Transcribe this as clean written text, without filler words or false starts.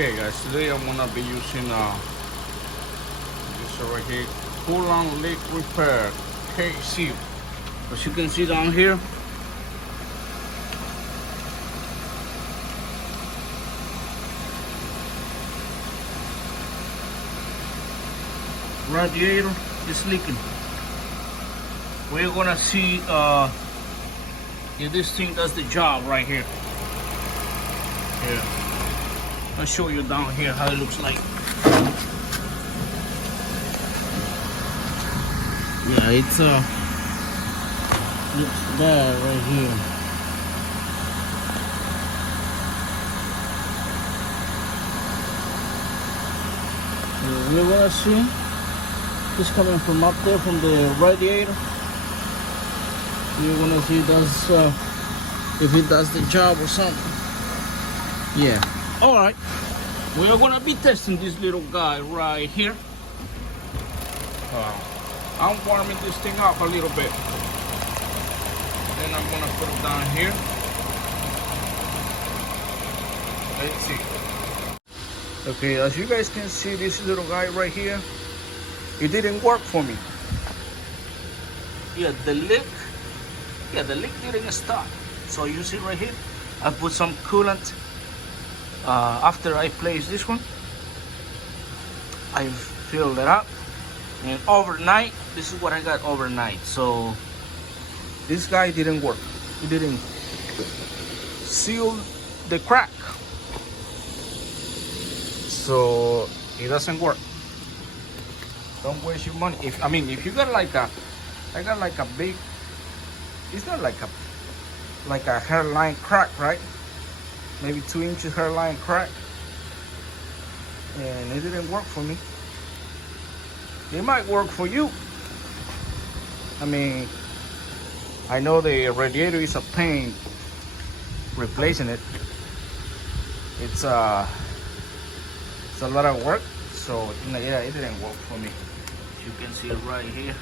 Okay guys, today I'm gonna be using this right here, Coolant leak repair KC. As you can see down here, radiator is leaking. We're gonna see if this thing does the job right here. Yeah, I'll show you down here how it looks like. Yeah, it's looks bad right here. We're gonna see it's coming from up there from the radiator. We're gonna see if it does the job or something. Yeah. All right. We're gonna be testing this little guy right here. I'm warming this thing up a little bit. Then I'm gonna put it down here. Let's see. Okay, as you guys can see, this little guy right here, it didn't work for me. Yeah, the leak didn't start. So you see right here, I put some coolant. After I place this one, I filled it up, and overnight, this is what I got overnight. So this guy didn't work. It didn't seal the crack, so it doesn't work. Don't waste your money. If you got like a, I got like a big, it's not like a hairline crack, right? Maybe 2 inches hairline crack, and it didn't work for me. It might work for you. I mean, I know the radiator is a pain replacing it. It's a lot of work. So yeah, it didn't work for me. You can see it right here.